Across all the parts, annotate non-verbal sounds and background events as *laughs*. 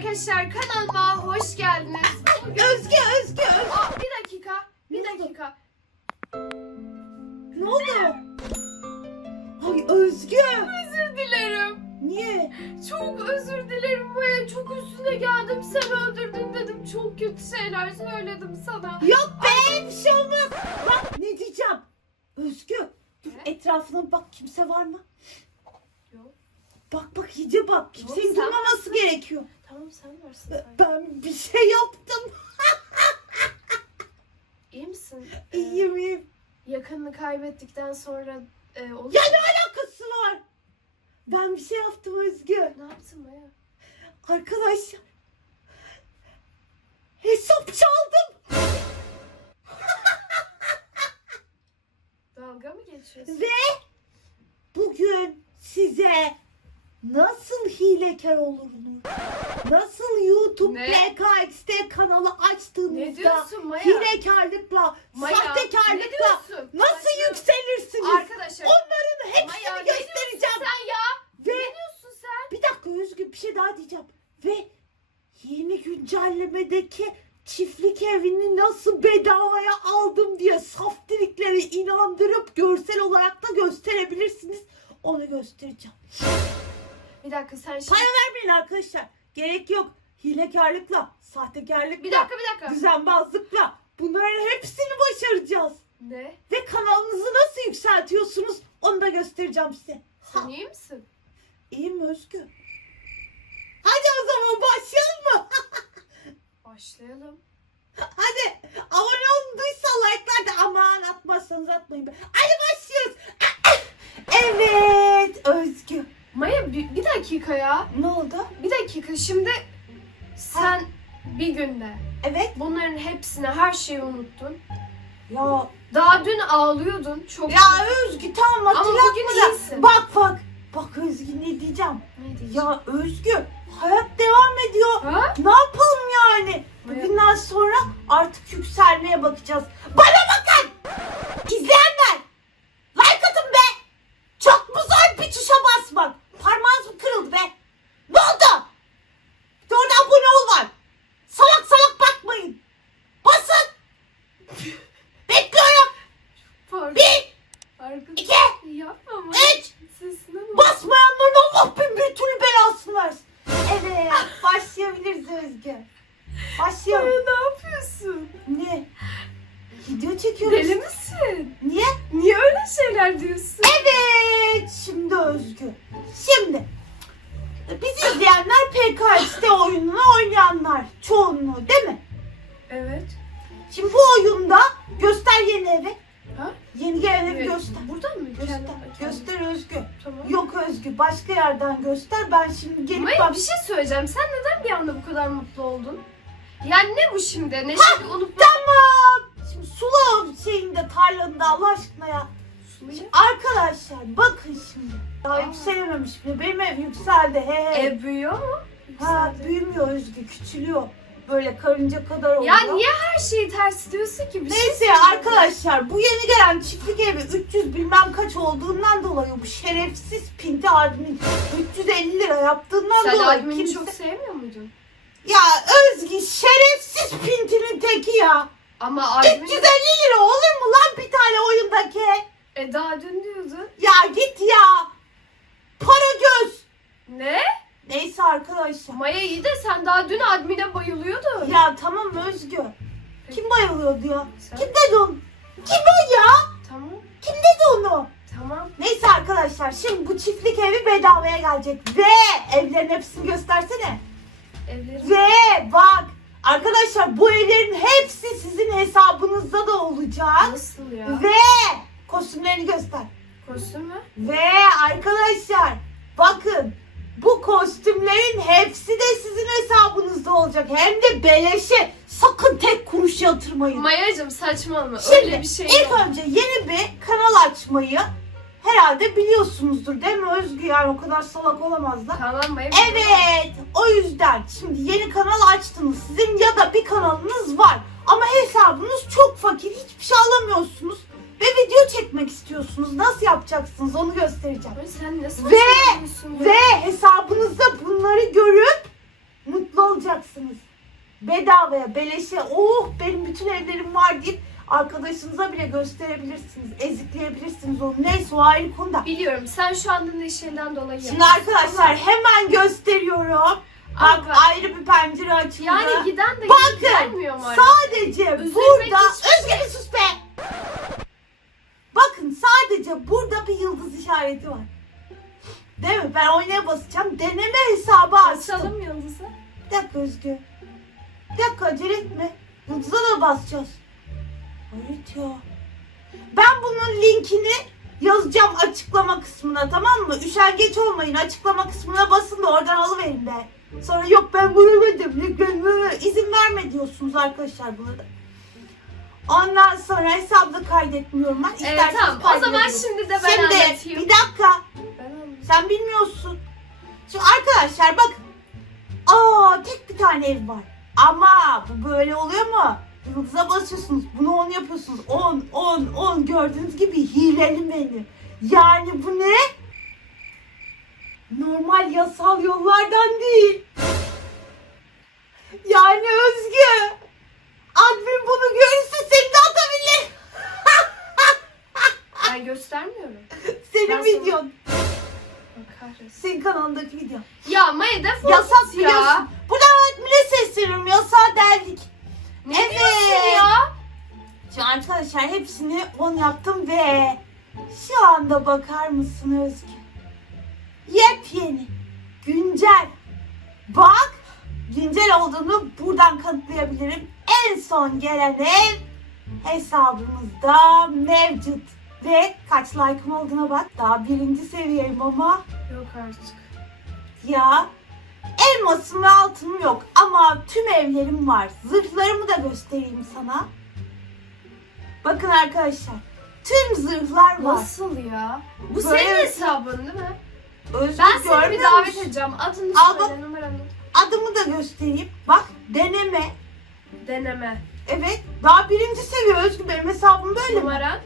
arkadaşlar kanalıma hoş geldiniz. Bugün... Özge, Özge, Özge. Aa, bir dakika, bir dakika. Ne oldu? Ay Özge. Özür dilerim. Niye? Çok özür dilerim Maya. Çok üstüne geldim. Sen öldürdün dedim. Çok kötü şeyler söyledim sana. Yok be bir şey olmaz. Bak ne diyeceğim. Özge dur Ne? etrafına bak kimse var mı? Yok. Bak bak iyice bak. Kimsenin sen durmaması gerekiyor. Tamam sen varsın. Ben- sen. Ben bir şey yaptım. *laughs* İyi misin? Ee, İyiyim iyiyim. yakınını kaybettikten sonra e, olur Ya ne alakası var? Ben bir şey yaptım Özge. Ne yaptın Maya? Arkadaşlar. Hesap çaldım. Dalga mı geçiyorsun? Ve bugün size nasıl hilekar olunur, nasıl YouTube Ne? PKX'te kanalı Ne açtığınızda diyorsun Maya? hilekarlıkla, Maya, ne sahtekarlıkla diyorsun? nasıl Saçma. yükselirsiniz? Arkadaşlar. Onların hepsini Maya ne diyorsun göstereceğim. sen ya? Ve Ne diyorsun sen? bir dakika Özgür bir şey daha diyeceğim. Ve yeni güncellemedeki çiftlik evini nasıl bedavaya aldım diye saftirikleri inandırıp görsel olarak da gösterebilirsiniz. Onu göstereceğim. Bir dakika sen şimdi... Para vermeyin arkadaşlar. Gerek yok. Hilekarlıkla, sahtekarlıkla, Bir dakika bir dakika. düzenbazlıkla bunların hepsini başaracağız. Ne? Ve kanalınızı nasıl yükseltiyorsunuz onu da göstereceğim size. Sen iyi misin? İyi mi Özgür? Hadi o zaman başlayalım mı? *laughs* Başlayalım. Hadi abone olduysa like'lar da aman atmazsanız atmayın. be. Hadi başlıyoruz. *laughs* Evet Özgür. Maya bir, bir dakika ya. Ne oldu? Bir dakika şimdi sen bir günde Evet. bunların hepsini her şeyi unuttun. Ya Daha dün ağlıyordun çok. ya Özgür tamam Ama hatırlatma bugün da. Bak bak. Bak Özgür ne diyeceğim? Ne diyeceğim? Ya Özgür hayat devam ediyor. Ha? Ne yapalım yani? Bugünden sonra artık yükselmeye bakacağız. Şimdi bu oyunda göster yeni evi. Ha? Yeni evi Evet. göster. Buradan mı? Göster. Göster Özgür. Tamam. Yok Özgür başka yerden göster. Ben şimdi gelip Maya bak. bir şey söyleyeceğim. Sen neden bir anda bu kadar mutlu oldun? Yani ne bu şimdi? Neşeli olup Tamam. Şimdi sulu şeyinde tarlanında Allah aşkına ya. Suyu. Arkadaşlar bakın şimdi. Daha Aa. yükselememiş bile. Benim ev yükseldi. He he. E büyüyor mu? ha, büyümüyor Özgü. Küçülüyor. Böyle karınca kadar oluyor. Ya niye her şeyi ters diyorsun ki? Bir şey Neyse söyleyeceğim. arkadaşlar bu yeni gelen çiftlik evi 300 bilmem kaç olduğundan dolayı bu şerefsiz pinti admin 350 lira yaptığından Sen dolayı admini kimse... çok sevmiyor muydun? Ya Özgü şerefsiz pintinin teki ya. Ama admin... 350 lira olur mu lan bir tane oyundaki? E daha dün diyordun. Ya git ya. Para göz. Ne? Neyse arkadaşlar. Maya iyi de sen daha dün admine bayılıyordun. Ya tamam Özgü. Kim bayılıyordu ya? Sen- Kim dedi onu? Kim o ya? Tamam. Kim dedi onu? Tamam. Neyse arkadaşlar şimdi bu çiftlik evi bedavaya gelecek. Ve evlerin hepsini göstersene. Evlerim. Ve bak arkadaşlar bu evlerin hepsi sizin hesabınızda da olacak. Nasıl ya? Ve kostümlerini göster. Kostüm mü? Ve arkadaşlar bakın bu kostümlerin hepsi de sizin hesabınızda olacak. Hem de beleşe. Sakın tek kuruş yatırmayın. Mayacım saçmalama. Şimdi Öyle bir şey ilk yok. önce yeni bir kanal açmayı herhalde biliyorsunuzdur değil mi Özgü yani o kadar salak olamazlar. Tamam Maya. Evet o yüzden şimdi yeni kanal açtınız sizin ya da bir kanalınız var ama hesabınız çok fakir hiçbir şey alamıyorsunuz ve video çekmek istiyorsunuz nasıl yapacaksınız onu göstereceğim. Sen ne Ve- ya? Ve hesabınızda bunları görüp mutlu yapacaksınız. Bedavaya, beleşe, oh benim bütün evlerim var deyip arkadaşınıza bile gösterebilirsiniz. Ezikleyebilirsiniz onu. Neyse o ayrı konu da. Biliyorum sen şu anda neşenden dolayı Şimdi arkadaşlar hemen gösteriyorum. Bak Bak. ayrı bir pencere açıldı. Yani giden de Bakın gelmiyor mu arada? sadece Üzülmek burada hiç- Özge bir sus be. Sadece burada bir yıldız işareti var. Değil mi? Ben oynaya basacağım. Deneme hesabı açtım. Açalım yıldızı. Bir dakika Özgü. Bir dakika acele etme. Yıldıza da basacağız. Evet ya. Ben bunun linkini yazacağım açıklama kısmına tamam mı? Üşengeç olmayın açıklama kısmına basın da oradan alıverin be. Sonra yok ben bunu yok ben bunu izin verme diyorsunuz arkadaşlar buna da. Ondan sonra hesabı kaydetmiyorum ben. Evet İsterseniz tamam o zaman şimdi de ben Şimdi anlatayım. bir dakika. Sen bilmiyorsun. Şimdi arkadaşlar bak. Aa tek bir tane ev var. Ama bu böyle oluyor mu? Yıldıza basıyorsunuz. Bunu 10 yapıyorsunuz. 10, 10, 10 gördüğünüz gibi hileli menü. Yani bu ne? Normal yasal yollardan değil. Yani Özgü. Admin bunu görürse seni de atabilir. *laughs* Ben göstermiyorum. Senin Ben sana- videon. Kahretsin. Senin kanalındaki video. Ya Maya defol Yasak git biliyorsun. ya. Buradan öğretmene sesleniyorum. Yasağı deldik. Ne Evet. diyorsun ya? Şu arkadaşlar hepsini 10 yaptım ve şu anda bakar mısın Özgü? Yepyeni, güncel. Bak, güncel olduğunu buradan kanıtlayabilirim. En son gelen ev hesabımızda mevcut. Ve kaç like'ım olduğuna bak. Daha birinci seviyeyim ama Yok artık. ya elmasım ve altınım yok ama tüm evlerim var. Zırhlarımı da göstereyim sana. Bakın arkadaşlar. Tüm zırhlar var. Nasıl ya? Bu Böyle- senin hesabın değil mi? Özgür Ben seni bir görmüyor davet musun? edeceğim. Adını Al söyle, numaranı. Adımı da göstereyim. Bak deneme. Deneme. Evet. Daha birinci seviye Özgür benim hesabım böyle mi? Numaran?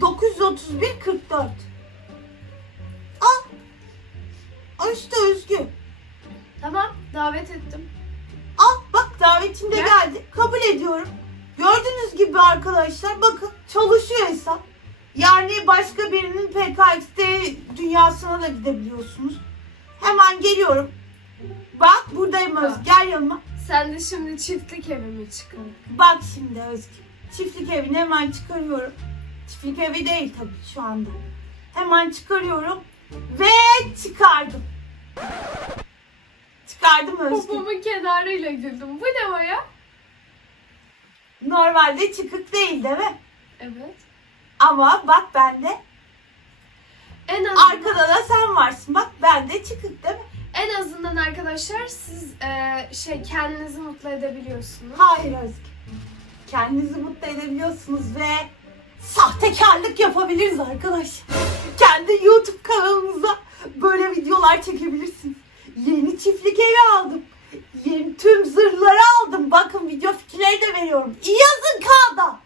931 44. Al. Al işte Özgür. Tamam, davet ettim. Al bak davetim de Gel. geldi. Kabul ediyorum. Gördüğünüz gibi arkadaşlar bakın çalışıyor hesap. Yani başka birinin PKX'de dünyasına da gidebiliyorsunuz. Hemen geliyorum. Bak buradayım. Özgür. Gel yanıma. Sen de şimdi çiftlik evimi çıkar. Bak şimdi Özgür. Çiftlik evini hemen çıkarıyorum. Çiftlik evi değil tabii şu anda. Hemen çıkarıyorum. Ve çıkardım. Çıkardım Özgür. Popomun kenarıyla güldüm. Bu ne Maya? Normalde çıkık değil değil mi? Evet. Ama bak bende. En azından, Arkada da sen varsın. Bak bende çıkık değil mi? En azından arkadaşlar siz e, şey kendinizi mutlu edebiliyorsunuz. Hayır Özgür. Kendinizi mutlu edebiliyorsunuz ve sahtekarlık yapabiliriz arkadaşlar. Kendi YouTube kanalınıza böyle videolar çekebilirsiniz. Yeni çiftlik evi aldım. Yeni tüm zırhları aldım. Bakın video fikirleri de veriyorum. Yazın kağıda.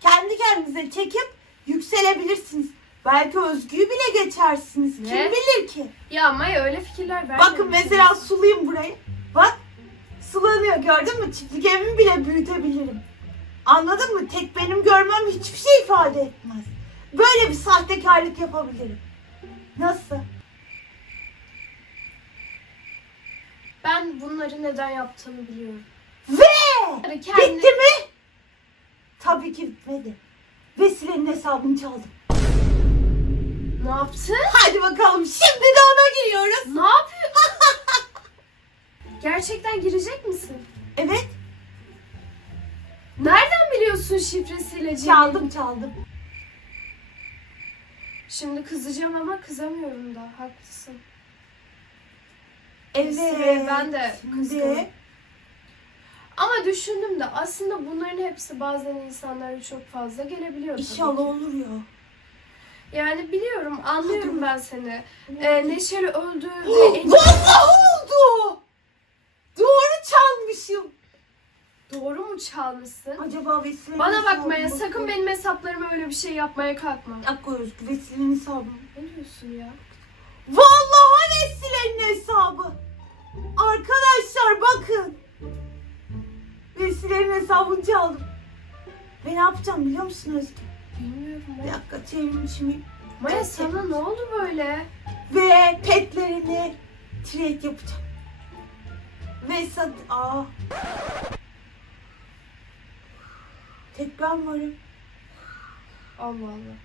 Kendi kendinize çekip yükselebilirsiniz. Belki Özgü'yü bile geçersiniz. Kim Ne? bilir ki? Ya Maya öyle fikirler verme. Bakın mesela sulayayım burayı. Bak sulanıyor gördün mü? Çiftlik evimi bile büyütebilirim. Anladın mı? Tek benim görmem hiçbir şey ifade etmez. Böyle bir sahtekarlık yapabilirim. Nasıl? Ben bunları neden yaptığımı biliyorum. Ve Yani kendi... bitti mi? Tabii ki bitmedi. Vesile'nin hesabını çaldım. Ne yaptın? Hadi bakalım şimdi de ona giriyoruz. Ne yapıyorsun? *laughs* Gerçekten girecek misin? Evet Nereden biliyorsun şifresiyle Cemil? çaldım çaldım. Şimdi kızacağım ama kızamıyorum da. Haklısın. Evet. Ve ben de kızgınım. Ama düşündüm de aslında bunların hepsi bazen insanlara çok fazla gelebiliyor tabii inşallah ki. olur ya. Yani biliyorum, anlıyorum ben seni. Ee, Neşeli öldü *gasps* ve Ece- Vallahi oldu. Doğru çalmışım. Doğru mu çalmışsın? Acaba Vesile'nin Bana bakmaya, sakın benim hesaplarıma öyle bir şey yapmaya kalkma. Dakika Özgü Vesile'nin hesabı. Ne diyorsun ya? Vallahi Vesile'nin hesabı. Arkadaşlar bakın. takipçilerin hesabını çaldım. Ve ne yapacağım biliyor musun Özgür? Bilmiyorum Bir dakika çevireyim şimdi. Maya sana ne oldu böyle? Ve petlerini trade yapacağım. Ve sat... Aa. Tek ben varım. Allah Allah.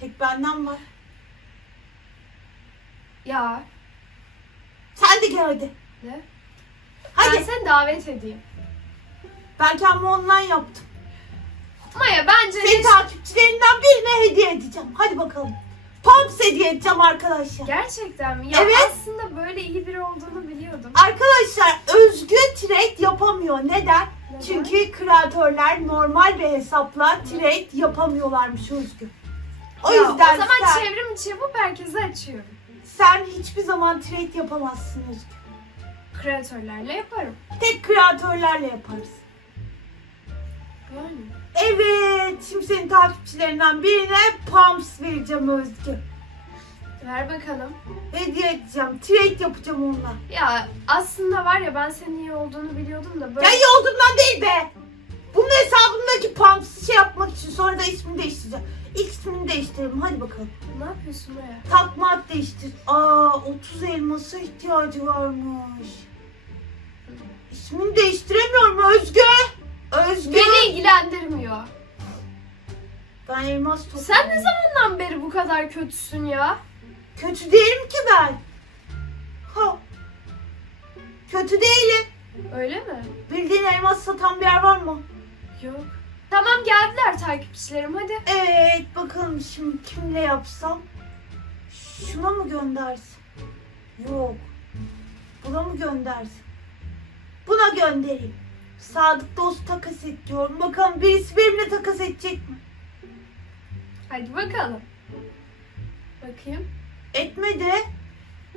Tek benden var. Ya Sen de gel hadi. ne? Hadi. Ben seni davet edeyim. Ben kendimi online yaptım. Maya bence Senin takipçilerinden birine hediye edeceğim. Hadi bakalım. Pumps hediye edeceğim arkadaşlar. Gerçekten mi? Ya Evet. aslında böyle iyi biri olduğunu biliyordum. Arkadaşlar Özgü trade yapamıyor. Neden? Neden? Çünkü kreatörler normal bir hesapla trade yapamıyorlarmış Özgü. O Ya, yüzden o zaman sen, çevrim içi yapıp herkese açıyorum. sen hiçbir zaman trade yapamazsın Özgü. Kreatörlerle yaparım. Tek kreatörlerle yaparız. Yani. Evet, şimdi senin takipçilerinden birine Pumps vereceğim Özgü. Ver bakalım. Hediye edeceğim, trade yapacağım onunla. Ya aslında var ya ben senin iyi olduğunu biliyordum da böyle... Ya iyi olduğundan değil be. Bunun hesabındaki Pumps'ı şey yapmak için sonra da ismini değiştireceğim. İlk ismini değiştirelim, hadi bakalım. Ne yapıyorsun Maya? Takma ad değiştir. Aa 30 elmasa ihtiyacı varmış. İsmini değiştiremiyorum Özgü. Özgü. Beni ilgilendirmiyor. Ben elmas topluyorum. Sen ne zamandan beri bu kadar kötüsün ya? Kötü değilim ki ben. Ha. Kötü değilim. Öyle mi? Bildiğin elmas satan bir yer var mı? Yok. Tamam geldiler takipçilerim hadi. Evet bakalım şimdi kimle yapsam. Şuna mı göndersin? Yok. Buna mı göndersin? Buna göndereyim. Sadık dost takas et diyorum. Bakalım birisi benimle takas edecek mi? Hadi bakalım. Bakayım. Etmedi.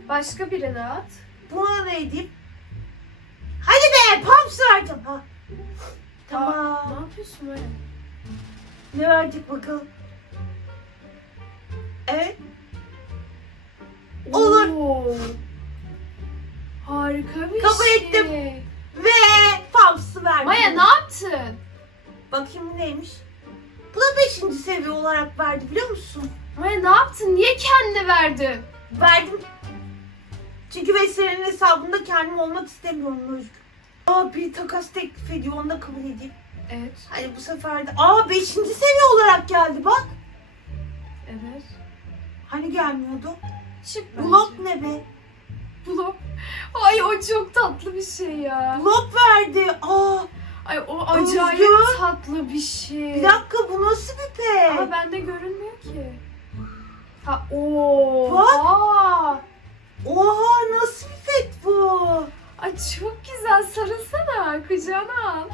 Başka birine at. Buna ne edeyim? Hadi be pumps vereceğim. Ha. Aa, Tamam. Ne yapıyorsun öyle? Ne verecek bakalım. Evet. Olur. Oo. Harika bir Kabul şey. ettim. Ve pumps'ı verdim. Maya ne yaptın? Bakayım neymiş? Bu da 5. seviye olarak verdi biliyor musun? Maya ne yaptın? Niye kendine verdin? Verdim. Çünkü Vesseler'in hesabında kendim olmak istemiyorum Özgür. Aa bir takas teklif ediyor onu da kabul edeyim. Evet. Hadi bu sefer de. Aa 5. seviye olarak geldi bak. Evet. Hani gelmiyordu? Şık bence. Blok ne be? Blok. Ay o çok tatlı bir şey ya. Blok verdi. Aa acayip Özgür. tatlı bir şey. bir dakika bu nasıl bir pet? Ama bende görünmüyor ki. Ha o. Bak. Aa. Oha nasıl bir pet bu? Ay çok güzel sarılsana kucağına al.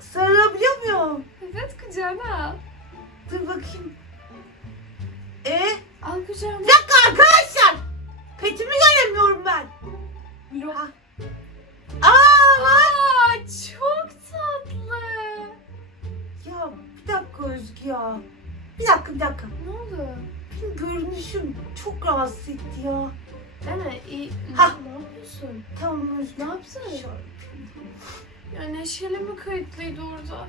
Sarılabiliyor muyum? Evet kucağına al. Dur bakayım. E Al kucağına. Bir dakika arkadaşlar. Petimi göremiyorum ben. Blok. Ha. Aa var. Aa çok bir dakika Özgü ya. Bir dakika bir dakika. Ne oldu? Benim görünüşüm çok rahatsız etti ya. Değil mi? İyi. Ha. Ne yapıyorsun? Tamam Özgü. Ne yaptın? Ya Neşeli mi kayıtlıydı orada?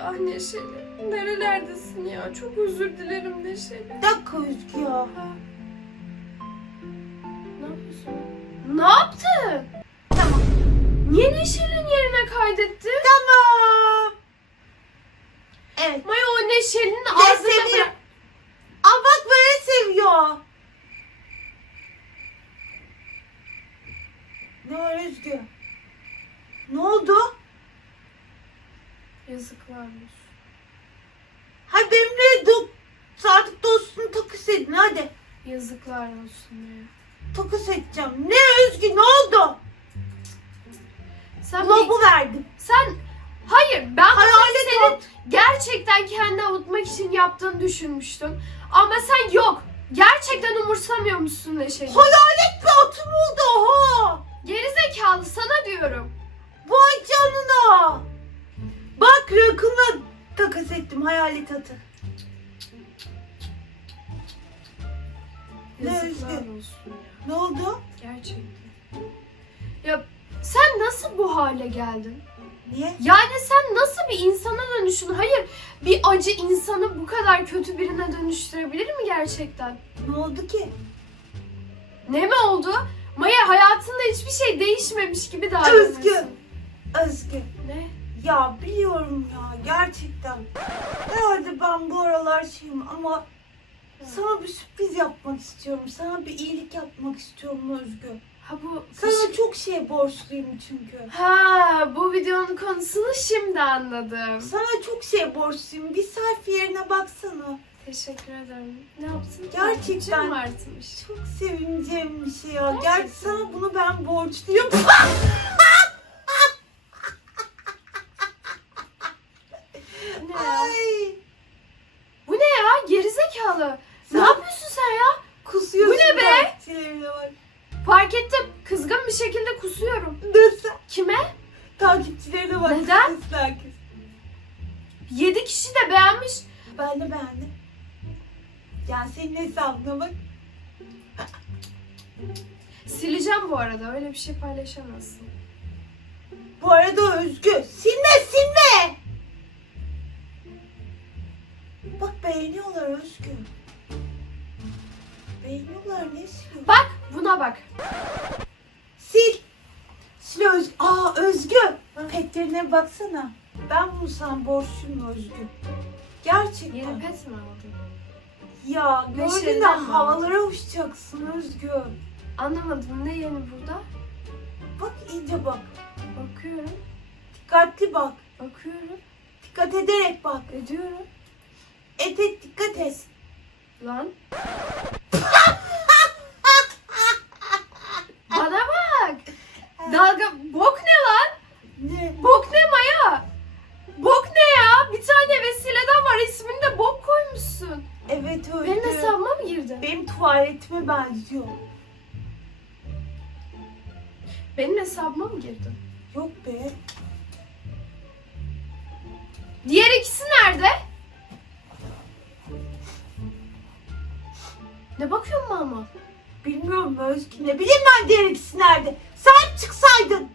Ah Neşeli. Nerelerdesin ya? Çok özür dilerim Neşeli. Bir dakika Özgü ya. Ha. Ne yapıyorsun? Ne yaptın? Tamam. Niye Neşeli'nin yerine kaydettin? Tamam. Evet. Maya o Neşeli'nin seviyor. bırak. Aa bak böyle seviyor. Ne var Özgü? Ne oldu? Yazıklar olsun. Hadi benimle do Sadık dostunu takas edin hadi. Yazıklar olsun ya. Takas edeceğim. Ne Özgü ne oldu? Sen, Lobu verdim. sen hayır ben bunu Hayalet senin ot. Gerçekten kendi avutmak için yaptığını düşünmüştüm. Ama sen yok. Gerçekten umursamıyor musun Neşeli? Hayalet bir atım oldu oha. Gerizekalı sana diyorum. Vay canına. Bak Rakun'la takas ettim hayalet atı. Ne Yazıklar olsun ya. Ne oldu? Gerçekten. Ya sen nasıl bu hale geldin? Niye? Yani sen nasıl bir insana dönüşün? Hayır, bir acı insanı bu kadar kötü birine dönüştürebilir mi gerçekten? Ne oldu ki? Ne mi oldu? Maya hayatında hiçbir şey değişmemiş gibi davranıyorsun. Özgü. Özgü. Ne? Ya biliyorum ya gerçekten. Herhalde ben bu aralar şeyim ama sana bir sürpriz yapmak istiyorum. Sana bir iyilik yapmak istiyorum Özgü. Ha bu... Sana çok şey borçluyum çünkü. Ha bu videonun konusunu şimdi anladım. Sana çok şey borçluyum. Bir selfie yerine baksana. Teşekkür ederim. Ne yaptın? Gerçekten. İçim artmış. Çok sevineceğim bir şey ya. Gerçekten. Gerçi sana bunu ben borçluyum. *laughs* Bu ne ya? Ay. Bu ne ya? Gerizekalı. Sen- Ne yapıyorsun sen ya? Kusuyorsun. Bu ne be? takipçilerine bak. Fark ettim. Kızgın bir şekilde kusuyorum. Nasıl? Kime? Takipçilerine bak. Neden? Herkes. 7 kişi de beğenmiş. Ben de beğendim. Yani senin hesabına bak. Sileceğim bu arada. Öyle bir şey paylaşamazsın. Bu arada Özgü. Silme silme. Bak beğeniyorlar Özgü. Beğeniyorlar ne siliyor? Bak buna bak. Sil. Sil Özgü. Aa Özgü. Petlerine baksana. Ben bunu sana borçluyum Özgü. Gerçekten. Yeni pet mi aldın? Ya gördün de Neşelinden mi havalara uçacaksın Özgü. Anlamadım. Ne yeni burada? Bak iyice bak. Bakıyorum. Dikkatli bak. Bakıyorum. Dikkat ederek bak. Ediyorum. Et et dikkat et. Lan. Bana bak. Dalga. Bok ne lan? Ne? Bok ne Maya? Bok ne ya? Bir tane vesileden var. İsmini de bok koymuşsun. Evet Özgü. Benim hesabıma mı girdin? Benim tuvaletime benziyor. Benim hesabıma mı girdin? Yok be. Diğer ikisi nerede? Ne bakıyorsun ama? Bilmiyorum Özgü. Ne bileyim ben diğer ikisi nerede. Sahip çıksaydın.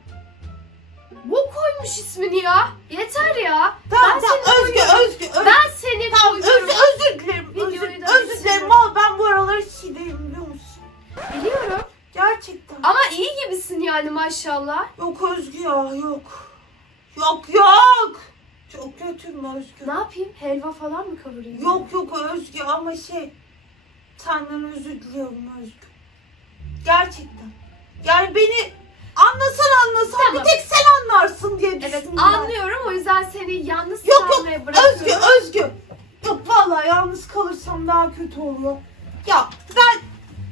Bok koymuş ismini ya. Yeter ya. Tamam ben tamam seni Özgü koyuyorum. Özgü Özgü. Ben seni Tamam özür, koyuyorum. özür dilerim. Videoyu Özür, da özür dilerim. bitiriyorum. Valla ben bu aralar hiç iyi değilim biliyor musun? Biliyorum. Gerçekten. Ama iyi gibisin yani maşallah. Yok Özgü ya yok. Yok yok. Çok kötüyüm Özgü. Ne yapayım? Helva falan mı kavurayım? Yok yok Özgü ama şey senden özür diliyorum Özgü. Gerçekten. Yani beni anlasan anlasan Tamam. bir tek sen anlarsın diye düşündüm Evet ben. anlıyorum. O yüzden seni yalnız Yok yok kalmaya bırakıyorum. Özgü Özgü. Yok vallahi yalnız kalırsam daha kötü oluyor. Ya ben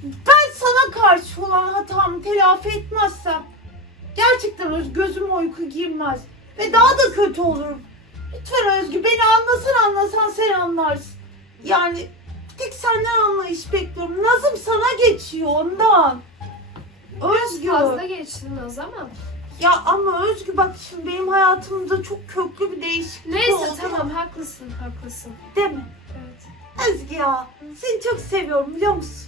ben sana karşı olan hatamı telafi etmezsem gerçekten Özgü gözüm uyku girmez. Ve daha da kötü olurum. Lütfen Özgü beni anlasan anlasan sen anlarsın. Yani tek senden anlayış bekliyorum. Nazım sana geçiyor ondan. Özgü. Fazla geçtin o zaman. Ya ama Özgü bak şimdi benim hayatımda çok köklü bir değişiklik Neyse oldu. tamam haklısın haklısın. Değil mi? Evet. Özgü ya seni çok seviyorum biliyor musun?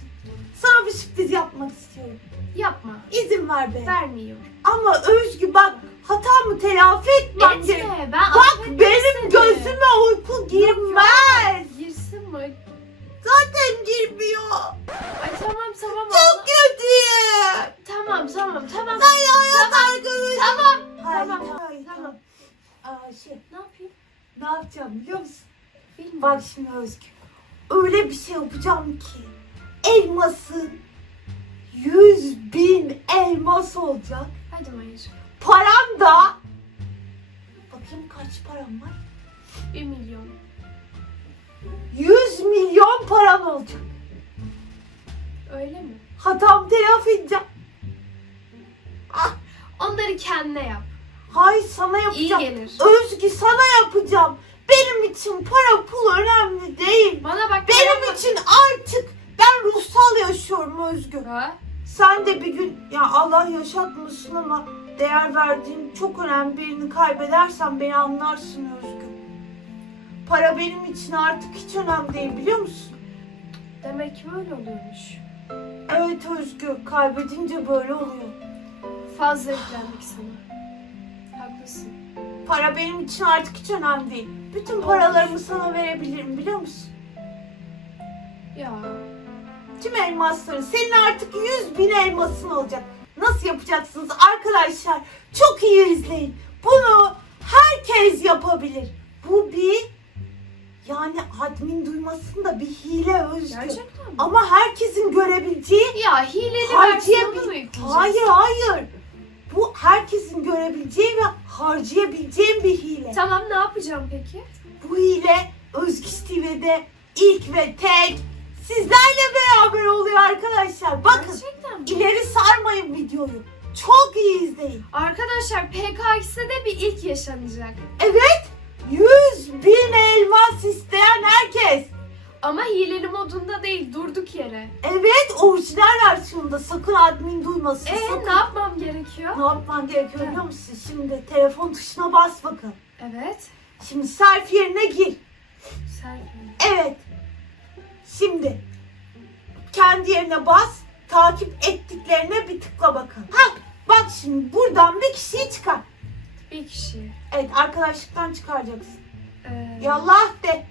Sana bir sürpriz yapmak istiyorum. Yapma. İzin ver be. Vermiyorum. Ama Özgü bak hatamı telafi etmem gerek. Etme. Ben Bak affetmek benim istedim. gözüme uyku girmez. Girsin mi? Zaten girmiyor. Ay tamam tamam. Çok kötüyüm. Tamam tamam tamam. Ben hayat arkadaşım. Tamam. Hayır, Tamam, hayır, tamam. Aa, şey, Ne yapayım? ne yapacağım biliyor musun? Bilmiyorum. Bak şimdi Özgü. Öyle bir şey yapacağım ki. Elmasın yüz bin elmas olacak. Hadi Mayır. Param da bakayım kaç param var? Bir milyon. 100 milyon param olacak. Öyle mi? Hatamı telafi edeceğim. Onları kendine yap. Hayır sana İyi yapacağım. gelir. Özgü sana yapacağım. Benim için para pul önemli değil. Bana bak. Benim bak. için artık ben ruhsal yaşıyorum Özgü. Ha? Sen de bir gün ya Allah yaşatmasın ama değer verdiğim çok önemli birini kaybedersen beni anlarsın Özgü. Para benim için artık hiç önemli değil biliyor musun? Demek ki böyle oluyormuş. Evet Özgü kaybedince böyle oluyor. Fazla yüklendik sana. yapacaksın? Para benim için artık hiç önemli değil. Bütün paralarımı sana verebilirim biliyor musun? Ya. Tüm elmasların senin artık 100 bin elmasın olacak. Nasıl yapacaksınız arkadaşlar? Çok iyi izleyin. Bunu herkes yapabilir. Bu bir yani admin duymasında bir hile özgü. Gerçekten mi? Ama herkesin görebileceği Ya hileli versiyonu mu yükleyeceğiz? Hayır hayır. Bu herkesin görebileceği ve harcayabileceği bir hile. Tamam ne yapacağım peki? Bu hile Özgüç TV'de ilk ve tek sizlerle beraber oluyor arkadaşlar. Bakın Gerçekten mi? ileri sarmayın videoyu. Çok iyi izleyin. Arkadaşlar PKX'de de bir ilk yaşanacak. Evet 100 bin elmas isteyen herkes. Ama hileli modunda değil durduk yere. Evet orijinal versiyonda sakın admin duymasın. Ee sakın. ne yapmam gerekiyor? Ne yapman gerekiyor biliyor musun? Şimdi telefon tuşuna bas bakın. Evet. Şimdi selfie yerine gir. Selfie. Evet. Şimdi kendi yerine bas. Takip ettiklerine bir tıkla bakın. Ha bak şimdi buradan bir kişiyi çıkar. Bir kişi. Evet arkadaşlıktan çıkaracaksın. Ee, Yallah de.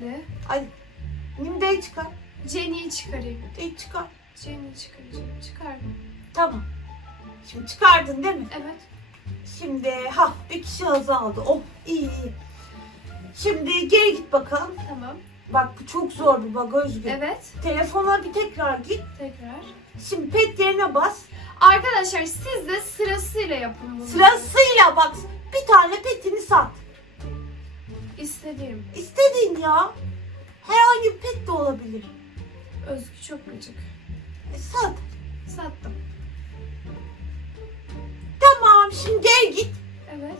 Ne? Hadi. Nimde'yi çıkar. Jenny'i çıkarayım. De çıkar. Jenny'i çıkaracağım. Çıkardım. Tamam. Şimdi çıkardın değil mi? Evet. Şimdi ha bir kişi azaldı. Oh iyi iyi. Şimdi geri git bakalım. Tamam. Bak bu çok zor bir bak Özgür. Evet. Telefona bir tekrar git. Tekrar. Şimdi pet yerine bas. Arkadaşlar siz de sırasıyla yapın bunu. Sırasıyla bak. Bir tane petini sat. İstediğim. İstediğin ya. Herhangi bir pet de olabilir. Özgü çok gıcık. E, sat. Sattım. Tamam şimdi geri git. Evet.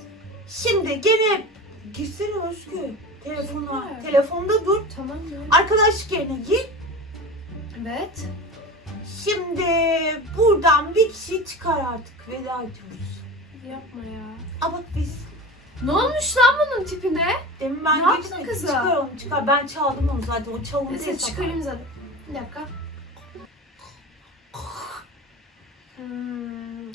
Şimdi gene girsene Özgür. Telefona. Telefonda dur. Tamam mı? Arkadaşlık yerine gir. Evet. Şimdi buradan bir kişi çıkar artık. Veda ediyoruz. Yapma ya. Aa bak biz. Ne olmuş lan bunun tipine? Demin ben Ne yaptın kıza? Çıkar onu çıkar. Ben çaldım onu zaten. O çalındı Neyse hesap. çıkarayım zaten. Bir dakika. Hmm,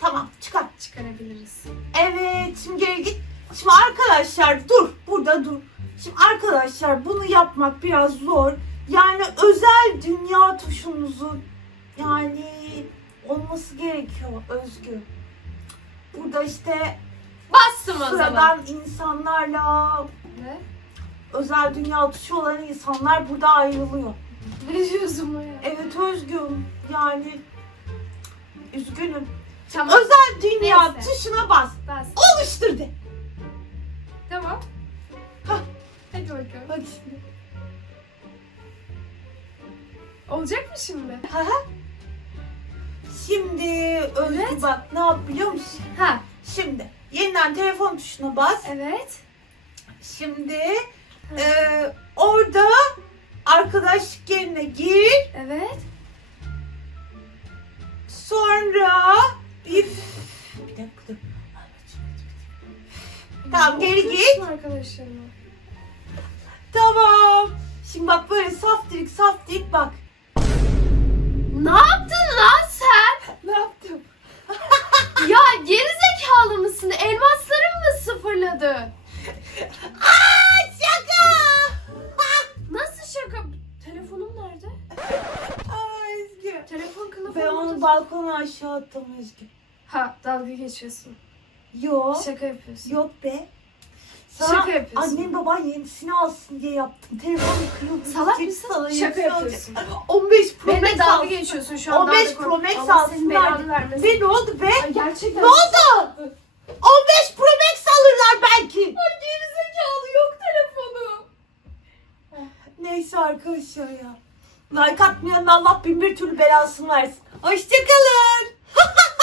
Tamam çıkar. çıkarabiliriz. Evet şimdi geri git. Şimdi arkadaşlar dur burada dur. Şimdi arkadaşlar bunu yapmak biraz zor. Yani özel dünya tuşunuzun yani olması gerekiyor Özgür. Burada işte Bastım o zaman. sıradan insanlarla Ne? özel dünya tuşu olan insanlar burada ayrılıyor. Ne diyorsun bu ya? Evet Özgür'üm yani üzgünüm. Tamam. Özel dünya Neyse. tuşuna bas. Bas. Oluştur de. Tamam. Hah. Hadi bakalım. Bak Olacak mı şimdi? Hı hı. Şimdi Özgür Evet. bak ne yap biliyor musun? Ha. Şimdi yeniden telefon tuşuna bas. Evet. Şimdi e, orada arkadaşlık yerine gir. Evet. Sonra bir bir dakika dur. Tamam, geri git. Arkadaşlarıma. Tamam. Şimdi bak böyle saftirik saftirik bak. Ne yaptın lan sen? Ne yaptım? *laughs* ya gerizekalı mısın? Elmaslarımı mı sıfırladı? *laughs* Aa şaka. *laughs* Nasıl şaka? Telefonum nerede? Aa Özgür. Telefon kılıfı Ben onu balkona aşağı attım Özgür. Ha dalga geçiyorsun. Yok. Şaka yapıyorsun. Yok be. Şaka yapıyorsun. Annem baban yenisini alsın diye yaptım. Telefonu kırıldı. Salak mısın? sana Şaka yenisini yapıyorsun. alacak. 15 Pro Benimle Max dalga alsın. geçiyorsun şu an. 15 daha da Pro Max alsın senin ben. belanı vermesin. Ve ne oldu be? Ay gerçekten. Ne oldu? 15 Pro Max alırlar belki. Ay gerizekalı yok telefonu. Neyse arkadaşlar ya. Like atmayan Allah bin bir türlü belasını versin. Hoşçakalın. *laughs*